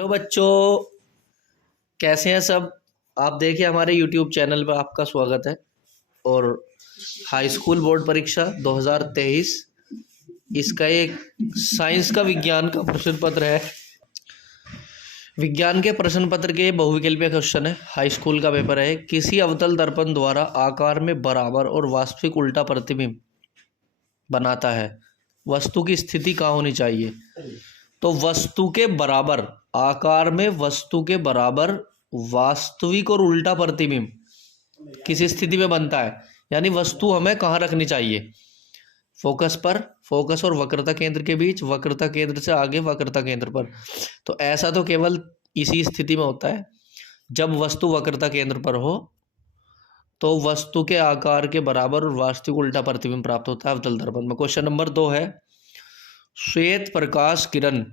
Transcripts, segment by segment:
Hello बच्चों, कैसे हैं सब। आप देखिए हमारे यूट्यूब चैनल पर आपका स्वागत है। और हाई स्कूल बोर्ड परीक्षा 2023 इसका एक साइंस का विज्ञान का प्रश्न पत्र है। विज्ञान के प्रश्न पत्र के बहुविकल्पीय क्वेश्चन है। हाई स्कूल का पेपर है। किसी अवतल दर्पण द्वारा आकार में बराबर और वास्तविक उल्टा प्रतिबिंब बनाता है, वस्तु की स्थिति कहाँ होनी चाहिए। तो वस्तु के बराबर आकार में वस्तु के बराबर वास्तविक और उल्टा प्रतिबिंब किस स्थिति में बनता है, यानी वस्तु हमें कहाँ रखनी चाहिए। फोकस पर, फोकस और वक्रता केंद्र के बीच, वक्रता केंद्र से आगे वक्रता केंद्र पर। तो ऐसा तो केवल इसी स्थिति में होता है जब वस्तु वक्रता केंद्र पर हो, तो वस्तु के आकार के बराबर और वास्तविक उल्टा प्रतिबिंब प्राप्त होता है अवतल दर्पण में। क्वेश्चन नंबर 2 है, श्वेत प्रकाश किरण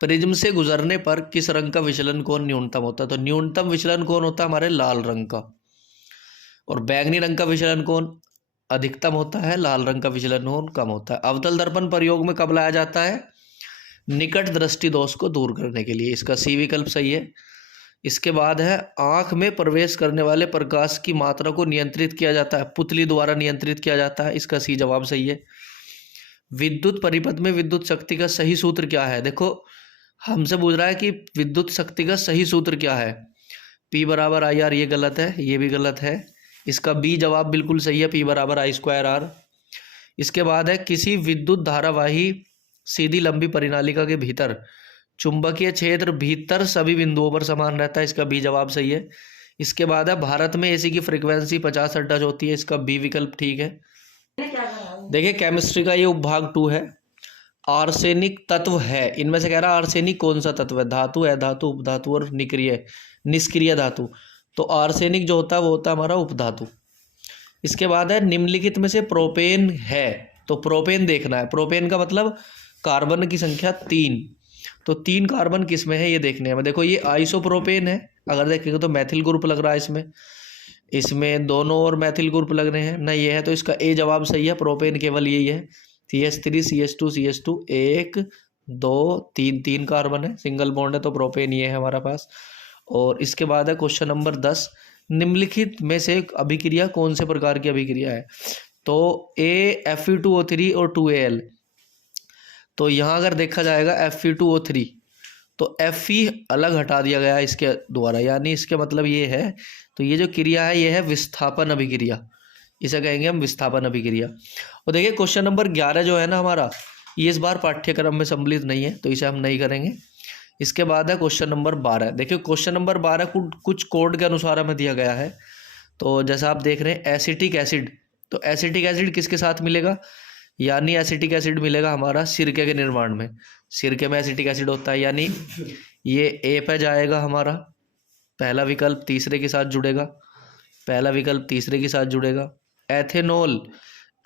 प्रिज्म से गुजरने पर किस रंग का विचलन कोण न्यूनतम होता है। तो न्यूनतम विचलन कोण होता है हमारे लाल रंग का, और बैंगनी रंग का विचलन कोण अधिकतम होता है, लाल रंग का विचलन कोण कम होता है। अवतल दर्पण प्रयोग में कब लाया जाता है? निकट दृष्टि दोष को दूर करने के लिए। इसका सी विकल्प सही है। इसके बाद है, आंख में प्रवेश करने वाले प्रकाश की मात्रा को नियंत्रित किया जाता है, पुतली द्वारा नियंत्रित किया जाता है। इसका सी जवाब सही है। विद्युत परिपथ में विद्युत शक्ति का सही सूत्र क्या है। देखो हमसे पूछ रहा है कि विद्युत शक्ति का सही सूत्र क्या है। P बराबर आई आर, ये गलत है, ये भी गलत है। इसका बी जवाब बिल्कुल सही है, P बराबर आई स्क्वायर आर। इसके बाद है, किसी विद्युत धारावाही सीधी लंबी परिनालिका के भीतर चुंबकीय क्षेत्र भीतर सभी बिंदुओं पर समान रहता है। इसका बी जवाब सही है। इसके बाद है, भारत में एसी की फ्रीक्वेंसी 50 हर्ट्ज होती है। इसका बी विकल्प ठीक है। देखिए केमिस्ट्री का ये उपभाग 2 है। आर्सेनिक तत्व है, इनमें से कह रहा है आर्सेनिक कौन सा तत्व है। धातु है, धातु, उपधातु और निष्क्रिय धातु। तो आर्सेनिक जो होता है वो होता है हमारा उपधातु। इसके बाद है, निम्नलिखित में से प्रोपेन है। तो प्रोपेन देखना है। प्रोपेन का मतलब कार्बन की संख्या 3। तो 3 कार्बन किस में है ये देखने हैं। देखो ये आइसोप्रोपेन है, अगर देखेंगे तो मैथिल ग्रुप लग रहा है इसमें। इसमें दोनों और मैथिल ग्रुप लग रहे हैं ना, ये है। तो इसका ए जवाब सही है। प्रोपेन केवल यही है। CH3 CH2 CH2 1 2 3 कार्बन है, सिंगल बॉन्ड है, तो प्रोपेन ये है हमारा पास। और इसके बाद है क्वेश्चन नंबर 10, निम्नलिखित में से अभिक्रिया कौन से प्रकार की अभिक्रिया है। तो Fe2O3 और 2Al। तो यहाँ अगर देखा जाएगा Fe2O3, तो Fe अलग हटा दिया गया इसके द्वारा, यानी इसके मतलब ये है, तो ये जो क्रिया है ये है विस्थापन अभिक्रिया, इसे कहेंगे हम विस्थापन अभिक्रिया। और देखिए क्वेश्चन नंबर 11 जो है ना हमारा, ये इस बार पाठ्यक्रम में सम्मिलित नहीं है, तो इसे हम नहीं करेंगे। इसके बाद है क्वेश्चन नंबर 12। देखिए क्वेश्चन नंबर 12 कुछ कोड के अनुसार हमें दिया गया है। तो जैसा आप देख रहे हैं एसिटिक एसिड, तो एसिटिक एसिड किसके साथ मिलेगा, यानी एसिटिक एसिड मिलेगा हमारा सिरके के निर्माण में। सिरके में एसिटिक एसिड होता है, यानी ये ए पे जाएगा हमारा, पहला विकल्प तीसरे के साथ जुड़ेगा, पहला विकल्प तीसरे के साथ जुड़ेगा। एथेनॉल,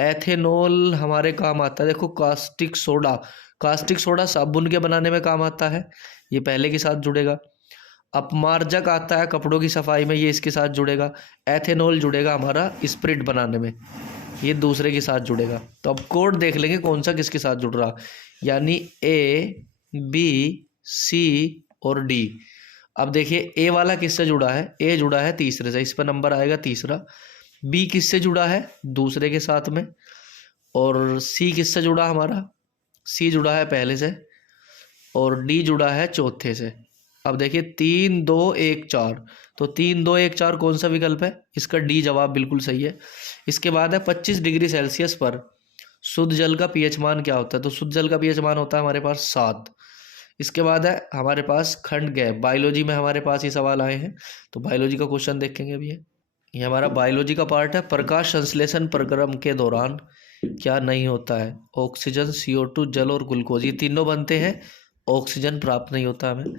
एथेनॉल हमारे काम आता है। देखो कास्टिक सोडा, कास्टिक सोडा साबुन के बनाने में काम आता है, ये पहले के साथ जुड़ेगा। अपमार्जक आता है कपड़ों की सफाई में, ये इसके साथ जुड़ेगा। एथेनॉल जुड़ेगा हमारा स्प्रिट बनाने में, ये दूसरे के साथ जुड़ेगा। तो अब कोड देख लेंगे कौन सा किसके साथ जुड़ रहा, यानी A B C और D। अब देखिए ए वाला किससे जुड़ा है, ए जुड़ा है तीसरे से, इस पर नंबर आएगा तीसरा। बी किससे जुड़ा है, दूसरे के साथ में। और सी किससे जुड़ा हमारा, सी जुड़ा है पहले से, और डी जुड़ा है चौथे से। अब देखिए 3 2 1 4, तो 3 2 1 4 कौन सा विकल्प है, इसका डी जवाब बिल्कुल सही है। इसके बाद है 25 डिग्री सेल्सियस पर शुद्ध जल का पीएच मान क्या होता है। तो शुद्ध जल का पीएच मान होता है हमारे पास 7। इसके बाद है हमारे पास खंड गैप, बायोलॉजी में हमारे पास ये सवाल आए हैं, तो बायोलॉजी का क्वेश्चन देखेंगे अभी। ये हमारा बायोलॉजी का पार्ट है। प्रकाश संश्लेषण प्रक्रम के दौरान क्या नहीं होता है, ऑक्सीजन, CO2, जल और ग्लूकोज, ये तीनों बनते हैं, ऑक्सीजन प्राप्त नहीं होता हमें।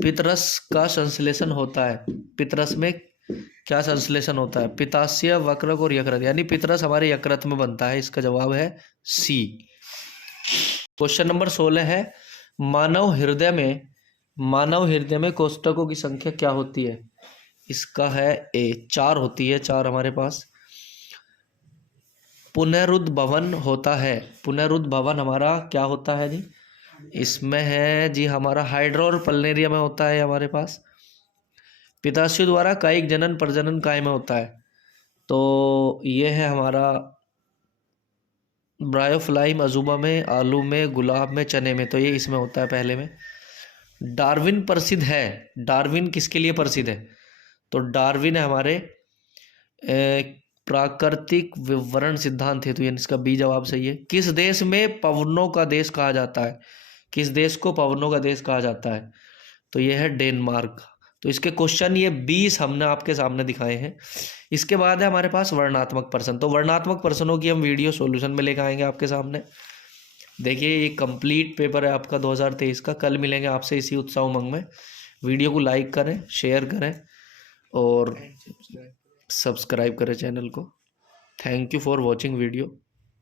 पितरस का संश्लेषण होता है, पितरस में क्या संश्लेषण होता है, पित्ताशय, वक्रक और यकृत, यानी पितरस हमारे यकृत में बनता है। इसका जवाब है सी। क्वेश्चन नंबर 16 है, मानव हृदय में कोष्ठकों की संख्या क्या होती है। इसका है ए, 4 होती है, 4 हमारे पास। पुनरुद्भवन होता है, पुनरुद्भवन हमारा क्या होता है जी, इसमें है जी हमारा हाइड्रा और पल्नेरिया में होता है हमारे पास। पिताशय द्वारा कायिक जनन प्रजनन काय में होता है, तो ये है हमारा ब्रायोफ्लाइम अजूबा में, आलू में, गुलाब में, चने में, तो ये इसमें होता है पहले में। डार्विन प्रसिद्ध है, डार्विन किसके लिए प्रसिद्ध है, तो डार्विन है हमारे प्राकृतिक विवरण सिद्धांत हेतु, यानी इसका बी जवाब सही है। किस देश में पवनों का देश कहा जाता है, किस देश को पवनों का देश कहा जाता है, तो यह है डेनमार्क। तो इसके क्वेश्चन ये 20 हमने आपके सामने दिखाए हैं। इसके बाद है हमारे पास वर्णात्मक प्रश्न। तो वर्णात्मक प्रश्नों की हम वीडियो सॉल्यूशन में लेकर आएंगे आपके सामने। देखिए ये कंप्लीट पेपर है आपका 2023 का। कल मिलेंगे आपसे इसी उत्साह उमंग में। वीडियो को लाइक करें, शेयर करें और सब्सक्राइब करें चैनल को। Thank you for watching video.